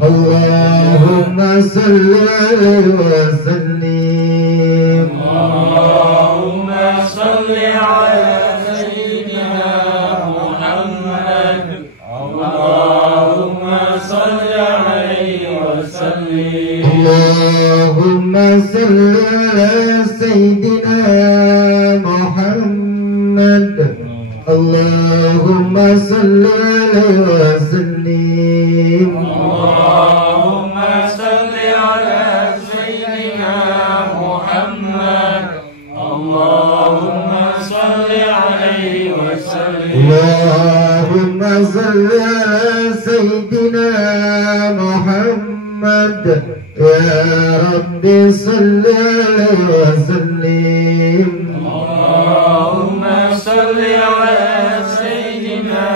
Allahumma salli wa sallim. Allahumma salli ala sayyidina Muhammad. Allahumma salli alaihi wa sallim. Allahumma salli ala sayyidina Muhammad. Allahumma salli alaihi wa sallim. Allahumma salli ala sayyidina Muhammad. Allahumma salli alaihi wa sallim. Allahumma salli ala sayyidina Muhammad. Ya Rabbi salli alaihi wa sallim. Allahumma salli ala sayyidina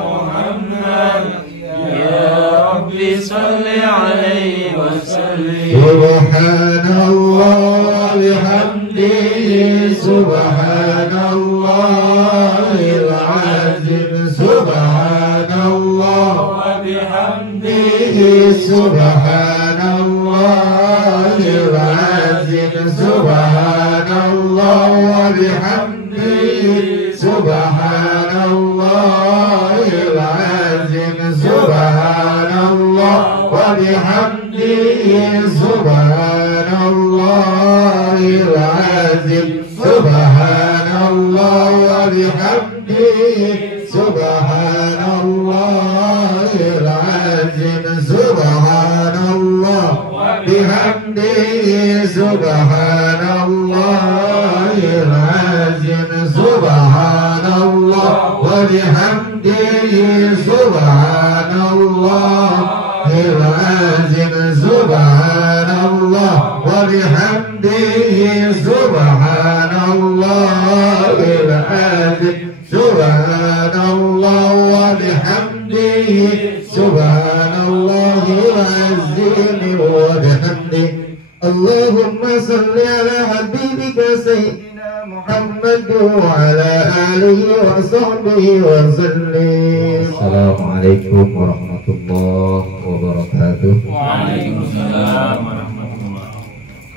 Muhammad. Ya Rabbi salli alaihi wa sallim. Subhanallah bihamdihi, subhanallahil azim, subhanallah Wa bihamdihi subhanallahil azim, subhanallah wa bihamdihi subhanallahil azim, subhanallah wa bihamdihi subhanallahil azim, subhanallah wa bihamdihi subhanallahil azim, subhanallah wa bihamdihi subhanallahil azim, subhanallah wa bihamdihi subhanallahil azim, subhanallah wa bihamdihi subhanallahil azim, subhanallah wa bihamdihi subhanallahil azim wa bihamdihi. Allahumma salli ala habibika sayyidina Muhammad wa ala alihi wa sahbihi wa sallim. Assalamualaikum warahmatullahi wabarakatuh. Waalaikumsalam warahmatullahi.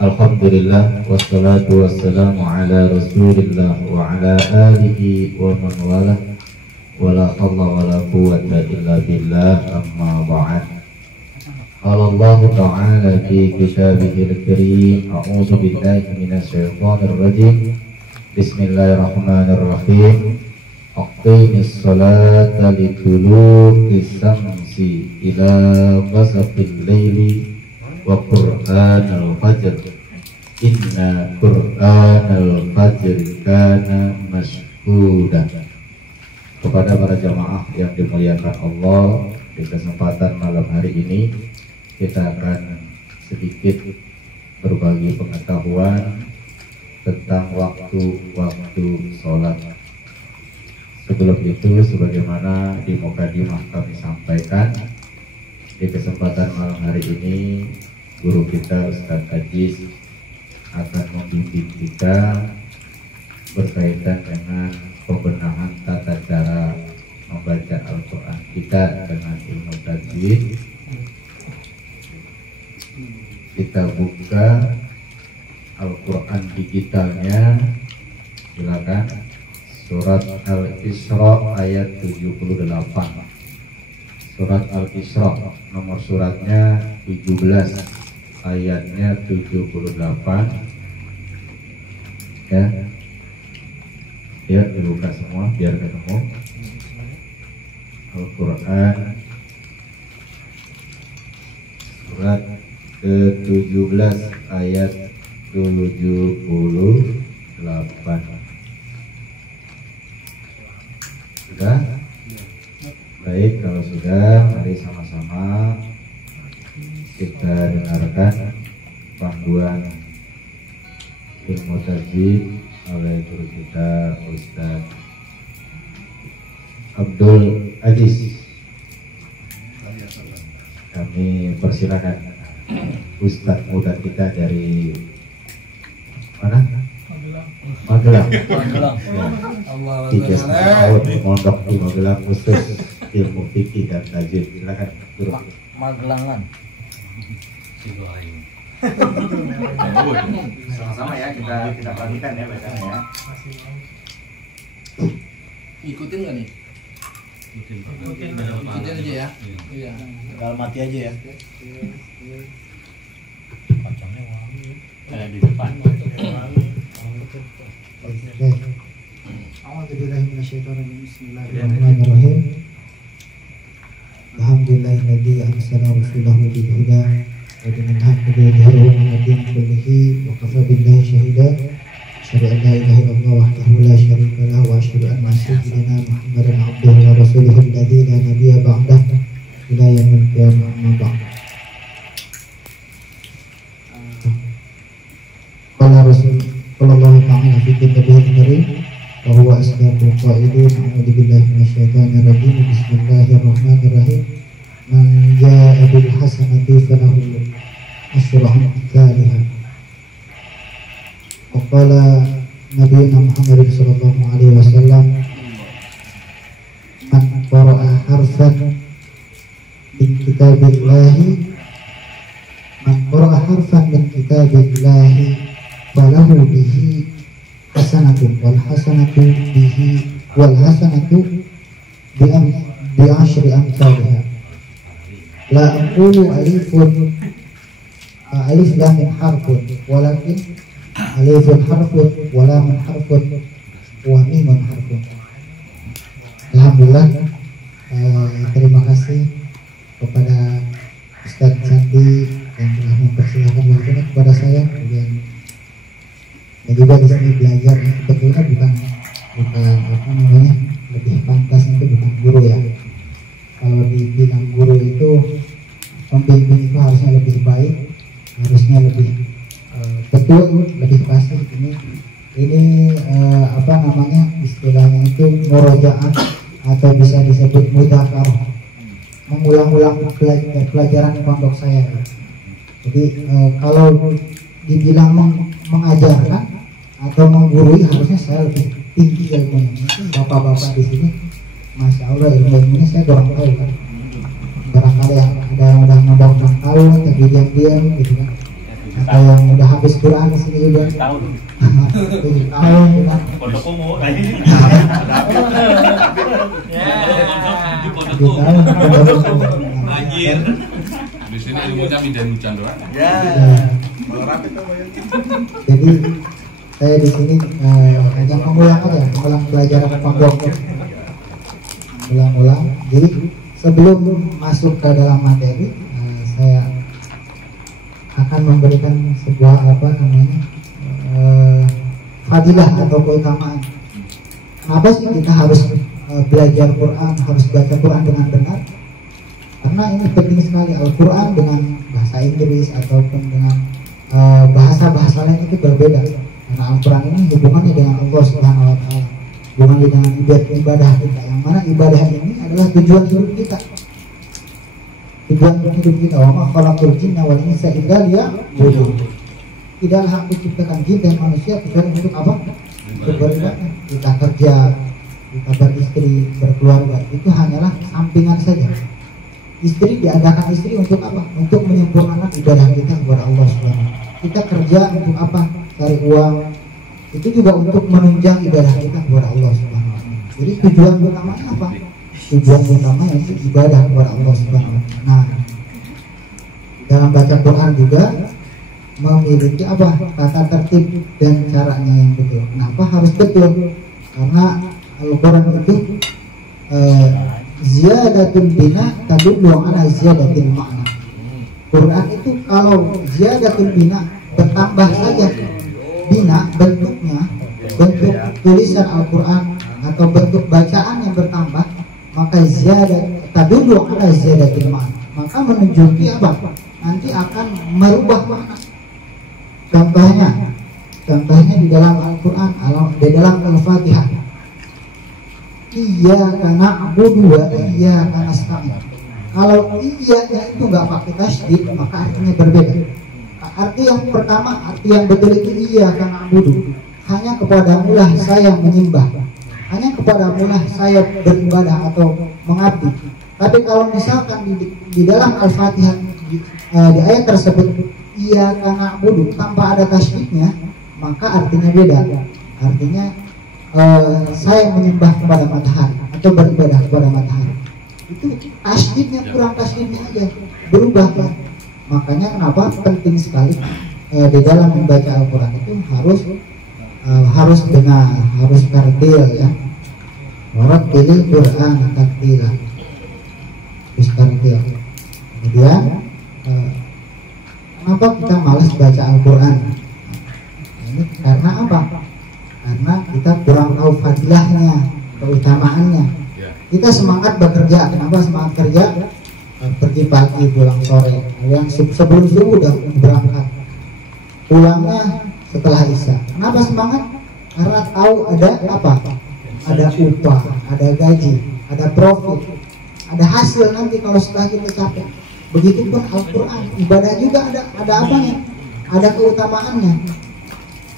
Alhamdulillah wassalatu wassalamu ala Rasulillah wa ala alihi wa man walah. Wala hawla wala quwwata illa billah, amma ba'd. Qala Allah ta'ala fi kitabihil karim, a'udzu billahi minasy syaithanir rajim. Bismillahirrahmanirrahim. Aqimis salata liduluki syamsi ila ghasaqil laili wa qur'anal fajr. Inna qur'anal fajr kana mashhuda. Kepada para jamaah yang dimuliakan Allah, di kesempatan malam hari ini kita akan sedikit berbagi pengetahuan tentang waktu-waktu sholat. Sebelum itu, sebagaimana di mukadimah kami sampaikan, di kesempatan malam hari ini guru kita Ustadz Ajis akan membimbing kita berkaitan dengan pembenahan tata cara membaca Al-Quran kita dengan ilmu tajwid. Kita buka Al-Quran digitalnya, silakan. Surat Al-Isra ayat 78. Surat Al-Isra nomor suratnya 17, ayatnya 78. Ya, dibuka semua biar ketemu. Al-Quran surat ke-17 ayat 78. Sudah? Baik, kalau sudah, mari sama-sama kita dengarkan panduan ilmu tajwid oleh guru kita Ustadz Abdul Aziz. Kami persilakan Ustadz muda kita dari mana? Magelang. Ya. 3,5 tahun mondok di Magelang khusus ilmu fikih dan tajwid. Silakan Guru. Magelangan. Sama-sama ya, kita perhatikan ya bacanya ya. Ikutin nggak nih? Ikutin aja ya. Iya. Kalau mati aja ya. Di depan. Bismillahirrahmanirrahim. Alhamdulillahilladzi arsala rasulahu bil huda wa dinil haqqi liyudhhirahu 'ala dini kullihi wa kafa billahi shahida. Asyhadu an la ilaha illallah wahdahu la syarika lahu wa asyhadu anna sayyidina Muhammadan 'abduhu wa rasuluhu alladzi la nabiyya ba'dahu ila yaumil qiyamah amma ba'd. Qala Rasulullah ta'ala fi kitabihil karim wa huwa asdaqul qailin. A'udzu billahi minasyaitonir rajim. Bismillahirrahmanirrahim. Man jaa'a bil hasanati falahu asyru amsalha. Wa qala Nabiyyuna Muhammad sallallahu alaihi wasallam, man qara'a harfan min kitabillahi man qara'a harfan min kitabillahi falahu bihi hasanatun wal hasanatu bihi wal hasanatu bi asyri amsalha. La aqulu alifun alif lam mim harfun walakin alifun harfun wa lamun harfun wa mimun harfun. Alhamdulillah, terima kasih kepada Ustaz Sandi yang telah mempersilahkan waktunya kepada saya dan juga di sini belajar. Sebetulnya bukan apa namanya, lebih pantasnya itu bukan guru ya. Kalau dibilang guru itu pembimbing itu harusnya lebih baik, harusnya lebih betul, lebih pasti. Ini apa namanya, istilahnya itu murojaah atau bisa disebut mudzakarah, mengulang-ulang pelajaran pondok saya. Jadi kalau dibilang mengajarkan atau menggurui, harusnya saya lebih tinggi ilmunya. Bapak-bapak di sini, masya Allah, ilmunya saya kurang tahu kan. Barangkali ada yang udah nambah 6 tahun tapi diam-diam gitu kan. Atau yang udah habis Quran di sini juga. 7 tahun gitu kan. Pondok umum lagi. Anjir. Di sini ilmunya hujan doang. Ya. Jadi saya di sini hanya mengulang pelajaran pondok, ulang-ulang. Jadi sebelum masuk ke dalam materi, saya akan memberikan sebuah apa namanya fadilah atau keutamaan. Kenapa sih kita harus belajar Quran, harus baca Quran dengan benar? Karena ini penting sekali. Al-Quran dengan bahasa Inggris ataupun dengan bahasa-bahasa lain itu berbeda. Karena Al-Quran ini hubungannya dengan Allah Subhanahu wa Ta'ala, hubungannya dengan ibadah kita, yang mana ibadah ini adalah tujuan hidup kita. Tujuan hidup kita, wa ma khalaqul jinna wal insa illa liya'budun. Tidaklah aku ciptakan jin dan manusia kecuali untuk apa? Untuk beribadah. Kita kerja, kita beristri, berkeluarga, itu hanyalah sampingan saja. Istri diadakan istri untuk apa? Untuk menyempurnakan ibadah kita kepada Allah Subhanahu. Kita kerja untuk apa? Cari uang. Itu juga untuk menunjang ibadah kita kepada Allah Subhanahu. Jadi tujuan utamanya apa? Tujuan utamanya itu ibadah kepada Allah Subhanahu. Nah, dalam baca Quran juga memiliki apa? Tata tertib dan caranya yang betul. Kenapa harus betul? Karena Al-Quran itu ziyadatul bina tadullu ala ziyadatil makna. Quran itu kalau ziyadatul bina, bertambah saja bina bentuknya, bentuk tulisan Al-Quran atau bentuk bacaan yang bertambah, maka ziyadat tadullu ala ziyadatil makna, maka menunjuki apa? Nanti akan merubah makna. Contohnya di dalam Al-Quran, di dalam Al-Fatihah, iyyaka na'budu wa iyyaka nasta'in. Kalau iya itu nggak pakai tasydid, maka artinya berbeda. Arti yang pertama, arti yang betul itu iyyaka na'budu, hanya kepadamu lah saya menyembah, hanya kepadamulah saya beribadah atau mengabdi. Tapi kalau misalkan di dalam Al-Fatihah di ayat tersebut iyyaka na'budu tanpa ada tasydidnya, maka artinya beda. Artinya saya menyembah kepada matahari atau beribadah kepada matahari. Itu tasydidnya kurang, tasydidnya aja berubah ya. Makanya kenapa penting sekali di dalam membaca Al-Quran itu harus benar, harus tartil ya. Warattilil Qur'an tartila. Harus tartil. Kemudian kenapa kita malas baca Al-Quran? Ini karena apa? Karena kita kurang tahu fadilahnya, keutamaannya. Kita semangat bekerja. Kenapa semangat kerja? Pergi pagi pulang sore. Yang sebelum subuh udah berangkat, pulangnya setelah isya. Kenapa semangat? Karena tahu ada apa? Ada upah, ada gaji, ada profit, ada hasil nanti kalau setelah kita capek. Begitupun Al-Quran, ibadah juga ada apanya? Ada keutamaannya.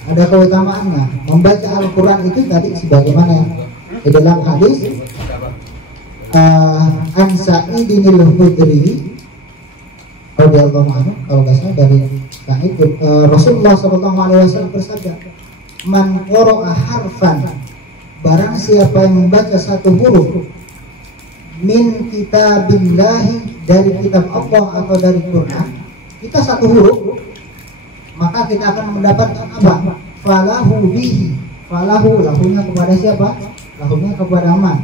Ada keutamaannya. Membaca Al-Quran itu tadi sebagaimana di dalam hadis An Sa'idinil Khudri radhiyallahu anhu, kalau nggak salah dari Sa'id, Rasulullah SAW bersabda, man qara'a harfan, barang siapa yang membaca satu huruf min kitabillahi, dari kitab Allah atau dari Quran, kita satu huruf, maka kita akan mendapatkan apa? Falahu bihi, falahu, lahunya kepada siapa? Lahunya kepada man.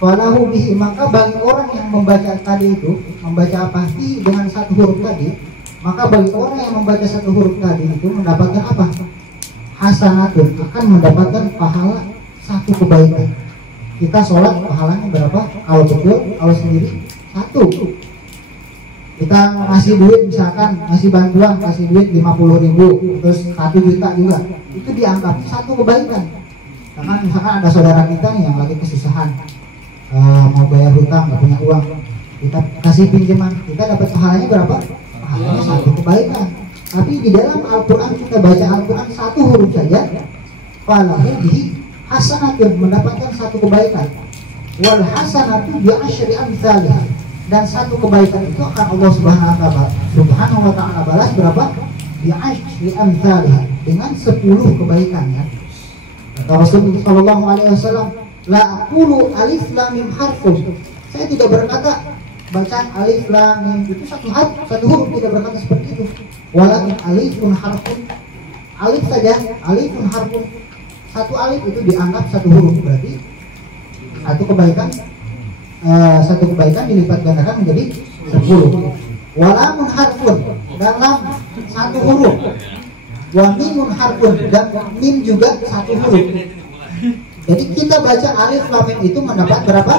Falahu bihi, maka bagi orang yang membaca tadi itu, membaca apa? Hi dengan satu huruf tadi, maka bagi orang yang membaca satu huruf tadi itu mendapatkan apa? Hasanatun, akan mendapatkan pahala satu kebaikan. Kita sholat pahalanya berapa? Kalau betul, kalau sendiri satu. Kita ngasih duit, misalkan ngasih bantuan, kasih duit 50.000, terus 1 juta juga, itu dianggap satu kebaikan. Karena misalkan ada saudara kita nih yang lagi kesusahan, mau bayar hutang, nggak punya uang, kita kasih pinjaman, kita dapat pahalanya berapa? Pahalanya satu kebaikan. Tapi di dalam Al-Quran, kita baca Al-Quran satu huruf saja, falahu bihi hasanatun, mendapatkan satu kebaikan. Wal hasanatu bi asyri amsalih, dan satu kebaikan itu akan Allah Subhanahu wa ta'ala balas berapa? Bi asyri amsalih, dengan 10 kebaikan ya. Kata Rasulullah sallallahu alaihi wasallam, la aqulu alif lam mim harfun, saya tidak berkata bacaan alif lam mim itu satu huruf, tidak berkata seperti itu. Walakin alifun harfun, alif saja, alifun harfun, satu alif itu dianggap satu huruf, berarti satu kebaikan dilipat gandakan menjadi 10. Walamun harfun, dan lam satu huruf. Wa mimun harfun, dan mim juga satu huruf. Jadi kita baca alif lam mim itu mendapat berapa?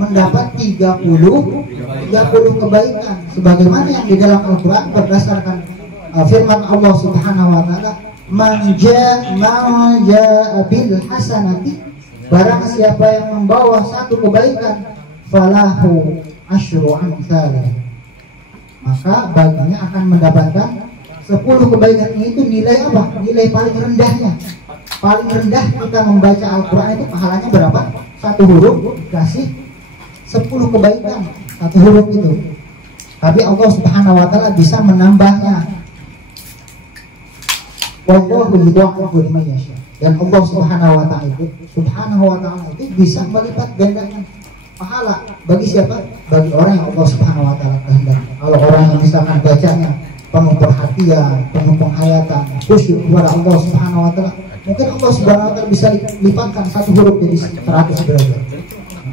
Mendapat 30 kebaikan. Sebagaimana yang di dalam Al-Quran berdasarkan firman Allah Subhanahu wa ta'ala, man jaa bil hasanati, barang siapa yang membawa satu kebaikan, falahu asyru amsalih, maka baginya akan mendapatkan 10 kebaikan. Itu nilai apa? Nilai paling rendahnya. Paling rendah kita membaca Al-Quran itu pahalanya berapa? Satu huruf dikasih 10 kebaikan, satu huruf itu. Tapi Allah Subhanahu wa ta'ala bisa menambahnya. Wallahu yudha'ifu liman yasha. Dan Allah Subhanahu wa ta'ala itu bisa melipat gandakan pahala bagi siapa? Bagi orang yang Allah Subhanahu wa ta'ala kehendaki. Kalau orang yang misalkan bacanya penuh perhatian, penuh penghayatan, khusyuk kepada Allah Subhanahu wa ta'ala, mungkin Allah Subhanahu wa ta'ala bisa lipatkan satu huruf jadi 100 derajat.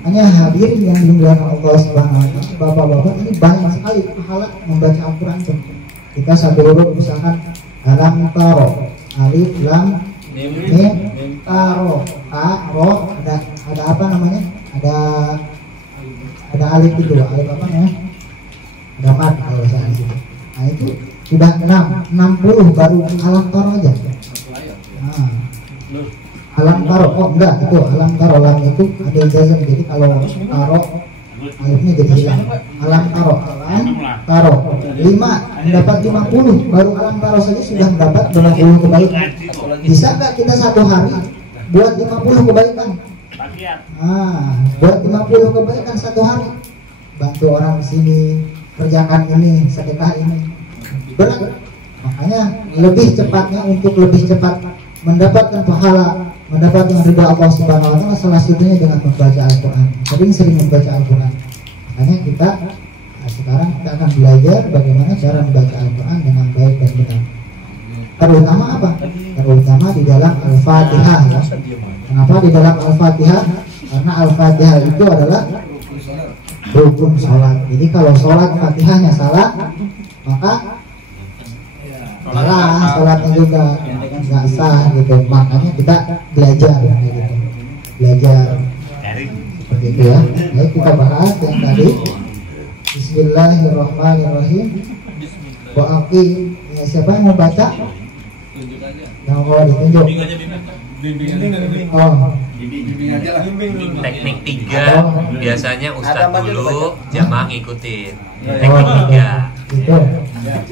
Makanya hadirin yang dimuliakan Allah Subhanahu wa ta'ala, bapak-bapak, ini banyak sekali pahala membaca Al-Quran. Kita satu huruf misalkan alam taro, alif lam mim taro, taro, ada apa namanya? Ada alif itu, alif apa namanya? Ada mat kalau saya di situ. Nah itu sudah 60 baru alam taro aja. Nah, alam taro, oh enggak, itu alam taro, lam itu ada jazam, jadi kalau taro alifnya jadi hilang. Alam taro 5 mendapat 50, baru alam taro saja sudah mendapat 20 kebaikan. Bisa nggak kita satu hari buat 50 kebaikan? Buat 50 kebaikan satu hari. Bantu orang di sini, kerjakan ini, sedekah ini. Berat. Makanya lebih cepatnya untuk lebih cepat mendapatkan pahala, mendapatkan ridha Allah Subhanahu wa taala, salah satunya dengan membaca Al-Qur'an. Sering-sering membaca Al-Qur'an. Makanya kita sekarang kita akan belajar bagaimana cara membaca Al-Qur'an dengan baik dan benar. Terutama apa? Terutama di dalam Al-Fatihah ya. Kenapa di dalam Al-Fatihah? Karena Al-Fatihah itu adalah rukun sholat. Jadi kalau sholat Fatihahnya salah, maka salah sholatnya juga nggak sah gitu. Makanya kita belajar gitu. Belajar seperti itu ya. Baik, kita bahas yang tadi. Bismillahirrahmanirrahim. Wa'aqim. Ya, siapa yang mau baca? Yang mau ditunjuk. Oh, teknik 3 biasanya Ustadz dulu, jamaah ngikutin. Teknik 3 gitu.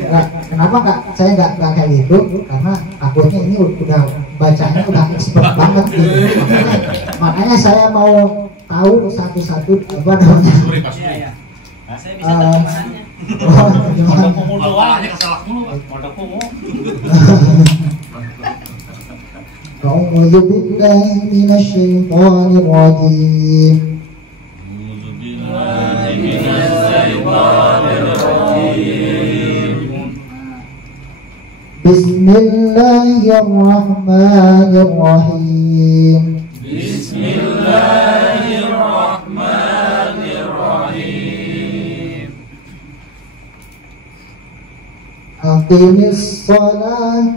Nah, kenapa Kak? Saya nggak kayak gitu karena takutnya ini udah bacanya udah expert banget gitu. Makanya saya mau tahu satu-satu apa namanya. أعوذ بالله من الشيطان الرجيم بسم الله الرحمن الرحيم بسم الله الرحمن الرحيم أقم الصلاة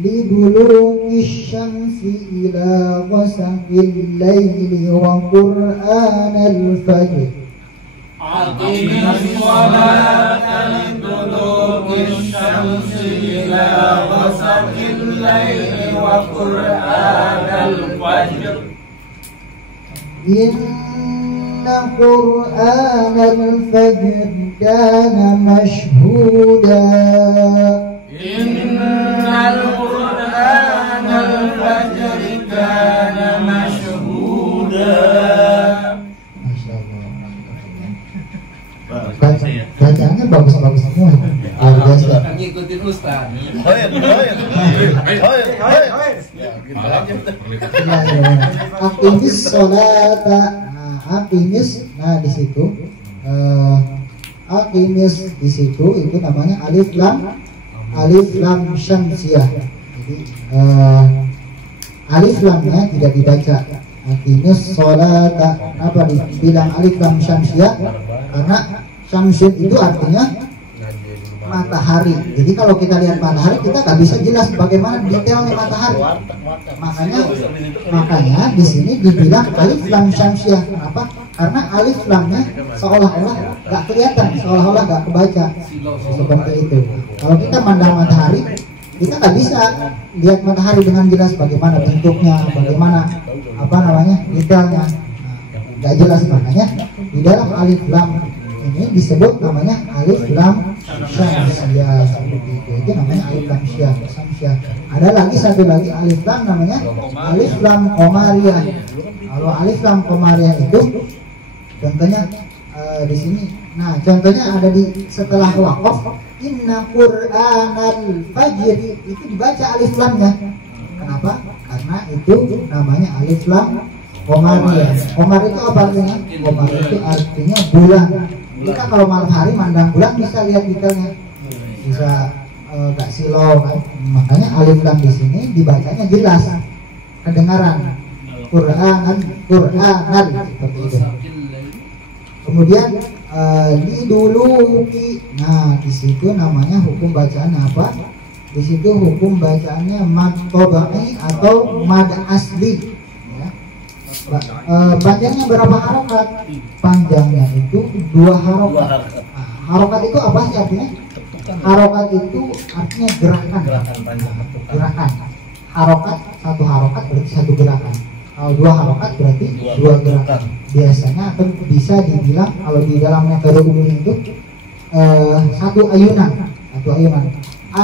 لدلوك الشمس إلى غسق الليل وقرآن الفجر أقم الصلاة لدلوك الشمس إلى غسق الليل وقرآن الفجر إن قرآن الفجر كان مشهودا إن القرآن الفجر كان مشهودا. Masya Allah. Bacaannya bagus-bagus semua. Luar biasa. Ngikutin Ustaz. Aqimis sholata. Aqimis. Nah di situ. Aqimis di situ itu namanya alif lam syamsiyah. Jadi alif lamnya tidak dibaca. Aqimis sholata. Kenapa dibilang alif lam syamsiyah? Karena syamsun itu artinya matahari. Jadi kalau kita lihat matahari kita nggak bisa jelas bagaimana detailnya matahari. Makanya di sini dibilang alif lam syamsiyah. Kenapa? Karena alif lamnya seolah-olah nggak kelihatan, seolah-olah nggak kebaca. Seperti itu. Kalau kita mandang matahari, kita nggak bisa lihat matahari dengan jelas bagaimana bentuknya, bagaimana apa namanya detailnya. Nggak jelas, makanya di dalam alif lam ini disebut namanya alif lam syamsiyah. Seperti itu namanya alif lam syamsiyah. Ada lagi satu lagi alif lam namanya alif lam qamariyah. Kalau alif lam qamariyah itu contohnya di sini. Nah, contohnya ada di setelah waqaf, inna qur'anal fajri, itu dibaca alif lamnya. Kenapa? Karena itu namanya alif lam qamariyah. Qamar itu apa artinya? Qamar itu artinya bulan. Kita kalau malam hari mandang bulan bisa lihat detailnya, bisa gak silau kan? Makanya alif lam di sini dibacanya jelas, kedengaran. Qur'anan seperti itu. Kemudian liduluki. Nah, di situ namanya hukum bacaannya apa? Di situ hukum bacaannya mad tabai atau mad asli. Panjangnya berapa harokat? Panjangnya itu 2 harokat. Nah, harokat itu apa sih artinya? Harokat itu artinya gerakan. Gerakan. Harokat, 1 harokat berarti 1 gerakan. Kalau 2 harokat berarti 2 gerakan. Biasanya atau bisa dibilang kalau di dalam metode umum itu 1 ayunan. 1 ayunan. A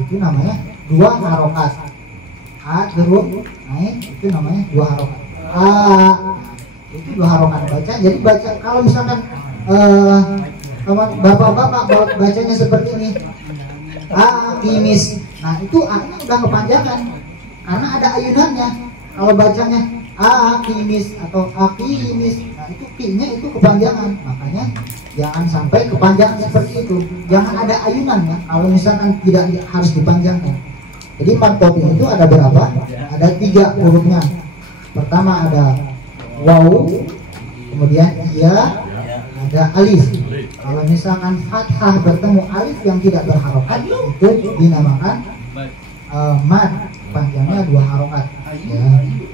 itu namanya 2 harokat. A turun naik itu namanya 2 harokat. A itu 2 harokat baca. Jadi baca kalau misalkan bapak-bapak bacanya seperti ini, aqimis. Nah itu A-nya udah kepanjangan karena ada ayunannya. Kalau bacanya aqimis atau aqimis, nah itu Q-nya itu kepanjangan. Makanya jangan sampai kepanjangan seperti itu. Jangan ada ayunannya. Kalau misalkan tidak harus dipanjangkan. Jadi mad topi itu ada berapa? Ada 3 hurufnya. Pertama ada waw, kemudian iya, ada alif. Kalau misalkan fathah bertemu alif yang tidak berharokat itu dinamakan mad, panjangnya 2 harokat.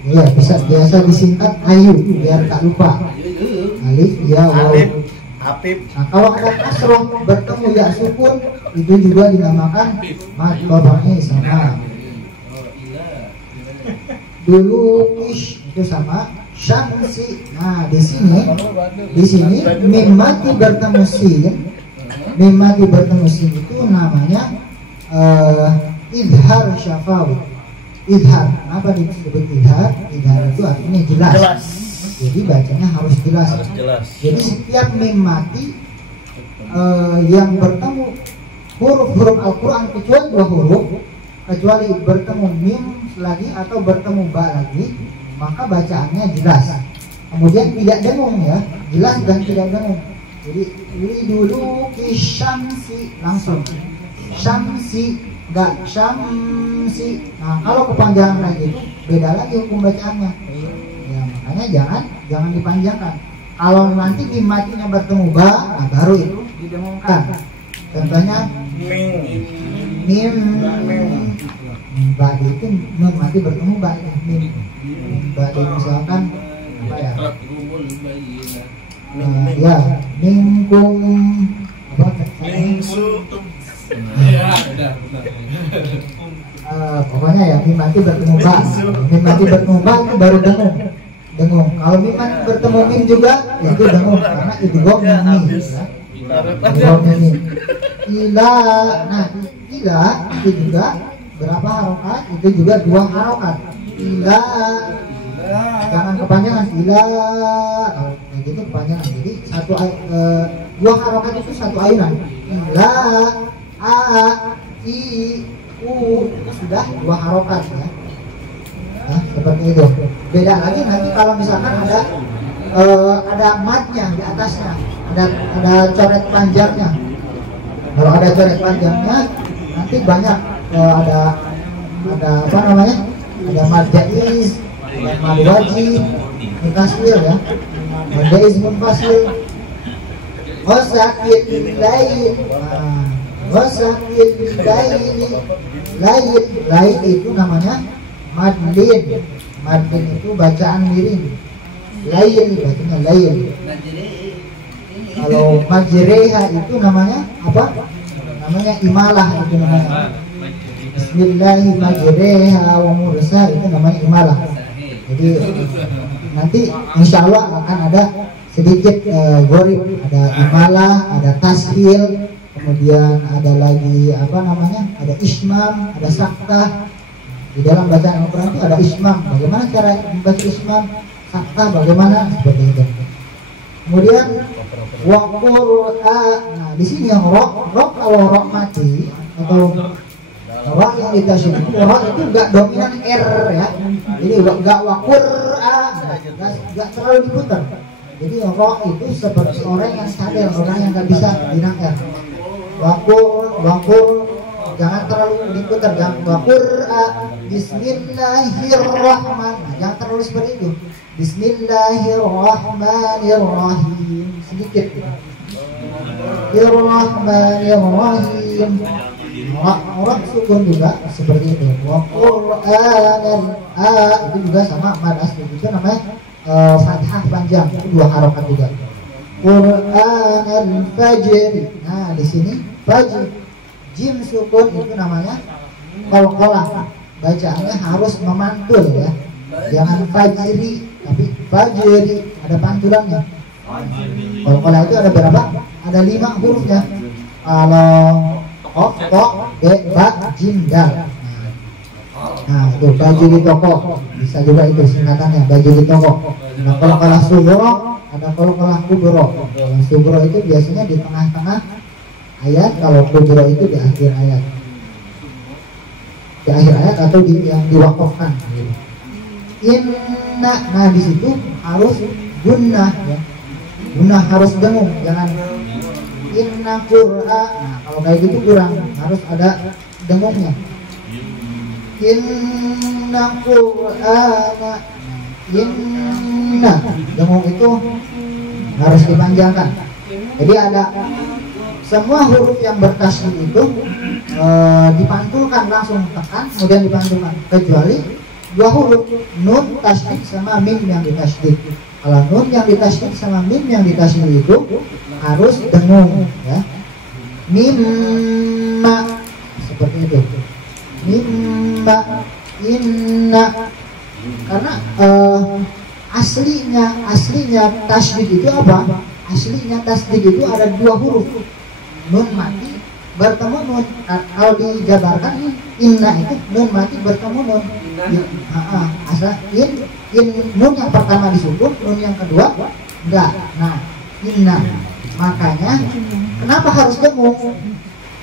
Ya, bisa biasa disingkat ayu biar tak lupa. Alif, ya, waw. Nah, kalau ada kasroh bertemu ya sukun itu juga dinamakan mad topi sama. Dulu ish itu sama syamsi. Nah di sini mim mati bertemu sin itu namanya idhar syafawi. Idhar, apa disebut idhar? Idhar itu artinya jelas. Jadi bacanya harus jelas. Jadi setiap mim mati yang bertemu huruf-huruf Al-Quran kecuali 2 huruf, kecuali bertemu mim lagi atau bertemu ba lagi, maka bacaannya jelas. Kemudian tidak dengung ya, jelas dan tidak dengung. Jadi dulu syamsi langsung syamsi, enggak syamsi. Nah kalau kepanjangan lagi beda lagi hukum bacaannya. Ya, makanya jangan dipanjangkan. Kalau nanti mim matinya bertemu ba, nah baru itu didengungkan. Contohnya mim badi itu mim mati bertemu ba, mim badi misalkan apa ya? Ya mingkum apa? Pokoknya ya mim mati bertemu ba. Mim mati bertemu ba itu baru dengung. Kalau mim mati bertemu mim juga itu dengung karena idgham mim ya. Ila, nah ila itu juga berapa harokat? Itu juga 2 harokat. Ila, jangan kepanjangan. Ila, kalau gitu kepanjangan. Jadi 2 harokat itu 1 ayunan. Ila, a, i, u itu sudah 2 harokat ya. Nah, seperti itu. Beda lagi nanti kalau misalkan ada matnya di atasnya, ada coret panjangnya. Kalau ada coret panjangnya nanti banyak ada apa namanya? Ada mad jaiz, mad wajib, munfasil ya. Mad jaiz munfasil. Wasaqil lail. Wasaqil lail itu namanya madlin. Madlin itu bacaan miring. Lail bacanya lail. Kalau majreha itu namanya apa? Namanya imalah itu namanya. Bismillahi majreha wa mursa itu namanya imalah. Jadi nanti insya Allah akan ada sedikit gorib, ada imalah, ada tashil, kemudian ada lagi apa namanya? Ada ismam, ada saktah. Di dalam bacaan Al-Quran itu ada ismam. Bagaimana cara membaca ismam? Saktah bagaimana? Seperti itu. Kemudian wa qur'an. Nah, di sini yang ro kalau ro mati atau ro yang ditasydid itu ro itu enggak dominan r ya. Jadi enggak wa qur'an, enggak terlalu diputar. Jadi ro itu seperti orang yang sadar, orang yang enggak bisa bilang r. Wa qur jangan terlalu diputar, jangan wa qur'an. Bismillahirrahmanirrahim. Nah, jangan terlalu seperti itu. Bismillahirrahmanirrahim sedikit. Bismillahirrahmanirrahim. Orang sukun juga seperti itu. Wa Qur'an itu juga sama mad asli itu namanya fathah panjang itu 2 harokat juga. Qur'an al-fajr. Nah di sini fajr jim sukun itu namanya qalqalah. Bacaannya harus memantul ya. Jangan fajri tapi fajri, ada pantulannya. Qalqalah itu ada berapa? Ada 5 hurufnya. Kalau qaf, ta, ba, jim, dal. Nah itu baju di toko, bisa juga itu singkatannya baju di toko. Nah kalau kalah sugro, ada kalau kalah kubro. Kalau sugro itu biasanya di tengah-tengah ayat, kalau kubro itu di akhir ayat. Di akhir ayat atau di yang diwakafkan. Inna, nah di situ harus gunnah ya. Gunnah harus dengung, jangan inna Qur'an. Nah kalau kayak gitu kurang, harus ada dengungnya. Inna Qur'ana, inna dengung itu harus dipanjangkan. Jadi ada semua huruf yang bertasydid itu dipantulkan, langsung tekan kemudian dipantulkan, kecuali dua huruf nun tasydid sama mim yang ditasydid. Kalau nun yang ditasydid sama mim yang ditasydid itu harus dengung ya. Mimma seperti itu. Mimma, inna, karena aslinya tasydid itu apa? Aslinya tasydid itu ada dua huruf, nun mati bertemu nun. Kalau dijabarkan inna itu nun mati bertemu nun. Asal in nun yang pertama disukun, nun yang kedua enggak. Nah inna, makanya kenapa harus dengung?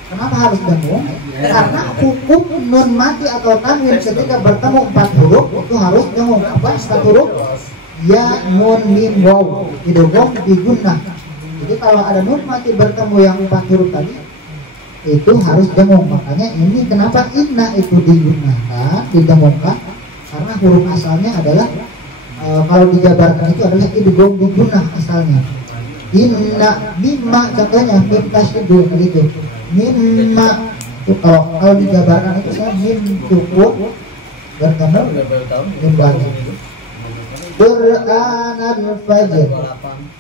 Kenapa harus dengung? Karena hukum nun mati atau tanwin ketika bertemu 4 huruf itu harus dengung. Apa 4 huruf? Ya, nun, mim, waw. Idgham digunnah. Jadi kalau ada nun mati bertemu yang 4 huruf tadi itu harus dengung. Makanya ini kenapa inna itu digunakan, didengungkan, karena huruf asalnya adalah kalau dijabarkan itu adalah idgham digunnah asalnya. Inna, mimma contohnya mim tasydid gitu. Mimma itu kalau dijabarkan itu saya mim sukun bertemu mim bagi. Qur'an al-fajr.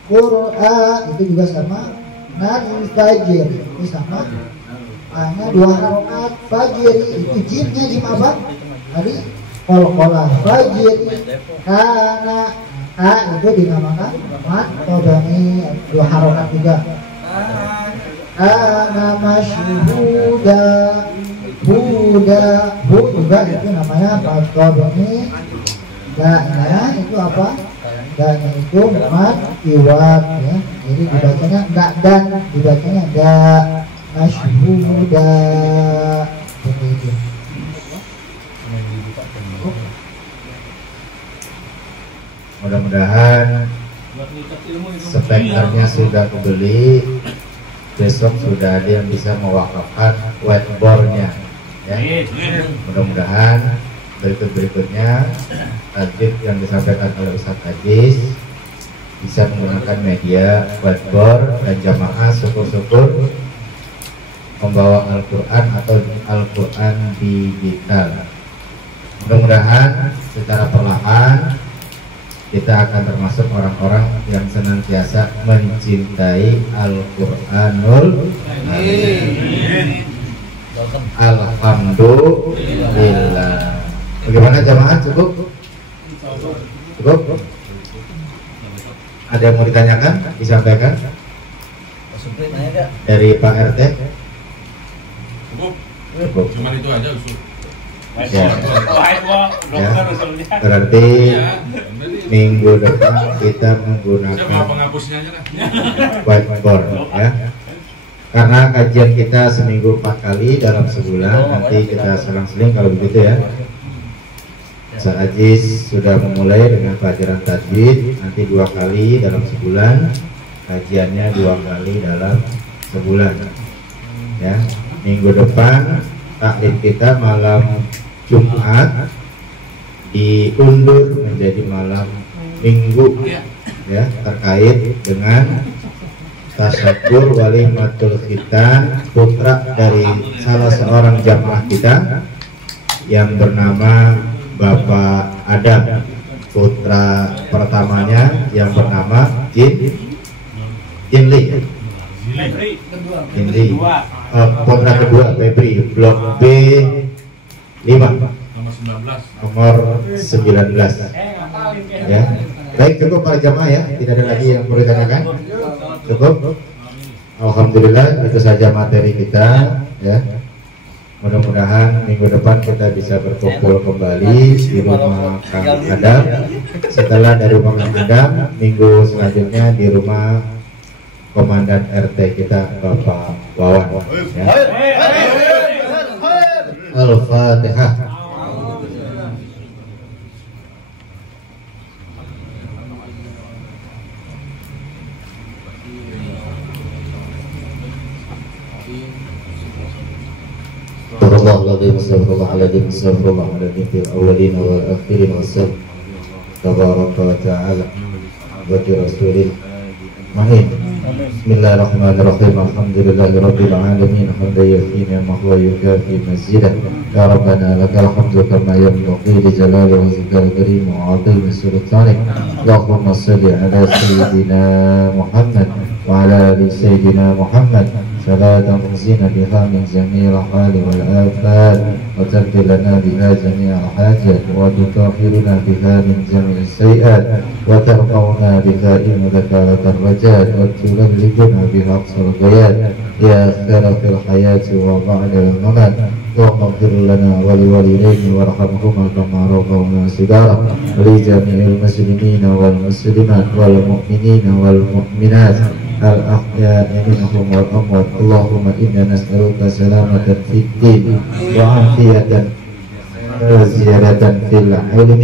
Qur'an itu juga sama nan fajr itu sama. Hanya 2 harokat fajri itu jimnya jim apa? Tadi qalqalah fajri kana itu dinamakan mat todani 2 harokat juga. Kana masyhuda huda hu juga itu namanya mat todani. Da-nya itu apa? Da-nya itu mat iwat ya. Jadi dibacanya da dan dibacanya da masyhuda seperti itu. Mudah-mudahan spekernya sudah kebeli, besok sudah ada yang bisa mewakafkan whiteboardnya ya. Mudah-mudahan berikutnya tajwid yang disampaikan oleh Ustadz Aziz bisa menggunakan media whiteboard dan jamaah syukur-syukur membawa Al-Quran atau Al-Quran digital. Mudah-mudahan secara perlahan kita akan termasuk orang-orang yang senantiasa mencintai Al-Quranul Karim. Alhamdulillah. Bagaimana jamaah, cukup? Cukup? Ada yang mau ditanyakan, disampaikan? Dari Pak RT? Cukup. Cuman itu aja usul. Ya. Ya. Berarti minggu depan kita menggunakan whiteboard ya. Karena kajian kita seminggu 4 kali dalam sebulan, nanti kita selang-seling kalau begitu ya. Ustaz Aziz sudah memulai dengan pelajaran tajwid, nanti 2 kali dalam sebulan, kajiannya 2 kali dalam sebulan ya. Minggu depan taklim kita malam Jumat diundur menjadi malam Minggu ya, terkait dengan tasyakur walimatul khitan putra dari salah seorang jamaah kita yang bernama Bapak Adam. Putra pertamanya yang bernama Jinli. Putra kedua Febri, blok B5 nomor 19 ya. Baik, cukup para jamaah ya, tidak ada lagi yang perlu ditanyakan. Cukup. Alhamdulillah, itu saja materi kita ya. Mudah-mudahan minggu depan kita bisa berkumpul kembali di rumah Kang Adam. Setelah dari rumah Kang Adam, minggu selanjutnya di rumah Komandan RT kita Bapak Wawan. Ya. Al-Fatihah. Astagfirullahaladzim, astagfirullahaladzim, fil awalin wal akhirin wassal tabaraka wa ta'ala wa bi rasulil mahin. Bismillahirrahmanirrahim. Alhamdulillahi rabbil alamin, hamdan yafi ni'amahu wa yukafi mazidah. Ya Rabbana lakal hamdu kama yanbaghi li jalali wajhikal karim wa 'azimi sultanik. Allahumma shalli ala sayyidina Muhammad wa ala ali sayyidina Muhammad. فلا تنزينا بها من جميع الحال والآفات وتغفر لنا بها جميع الحاجات وتطهرنا بها من جميع السيئات وترفعنا بها إنك لك الرجاء وتبلغنا بها أقصى الغايات يا خير في الحياة وبعد الممات. اللهم اغفر لنا ولوالدينا وارحمهما كما ربونا صغارا ولجميع المسلمين والمسلمات والمؤمنين والمؤمنات الأحياء منهم والأموات. اللهم إنا نسألك سلامة في الدين وعافية وزيادة في العلم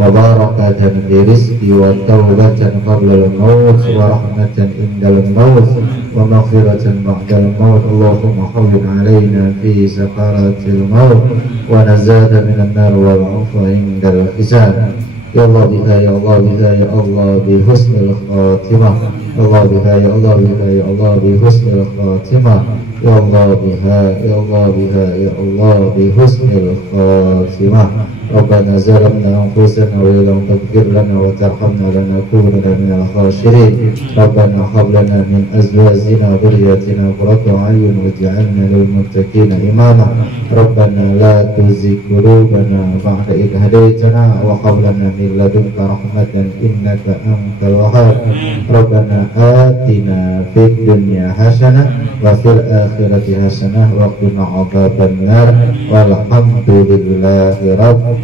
وبركة في الرزق وتوبة قبل الموت ورحمة عند الموت ومغفرة بعد الموت. اللهم حول علينا في سكرات الموت ونزاد من النار والعفو عند الحساب. Ya Allah biha, ya Allah biha, ya Allah bi husnil khatimah. Allah biha, ya Allah biha, ya Allah bi husnil khatimah. Ya Allah biha, ya Allah biha, ya Allah bi husnil khatimah. Rabbana zalamna anfusana wa illam taghfir lana wa tarhamna lanakunanna minal khasirin. Rabbana hab lana min azwajina wa dhurriyyatina qurrata a'yun waj'alna lil muttaqina imama. Rabbana la tuzigh qulubana ba'da idh hadaytana wa hab lana min ladunka rahmatan innaka antal wahhab. Rabbana atina fid dunya hasanah wa fil akhirati hasanah wa qina adzaban nar. Walhamdulillahi rabbil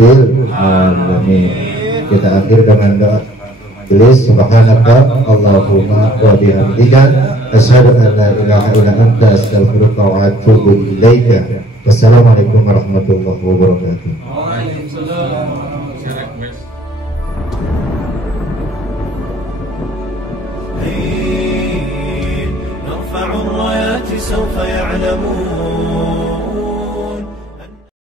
alamin. Kita akhir dengan doa tulis subhanaka Allahumma wa bihamdika asyhadu an la ilaha illa anta astaghfiruka wa atubu ilaika. Wassalamualaikum warahmatullahi wabarakatuh. نرفع الرايات سوف يعلمون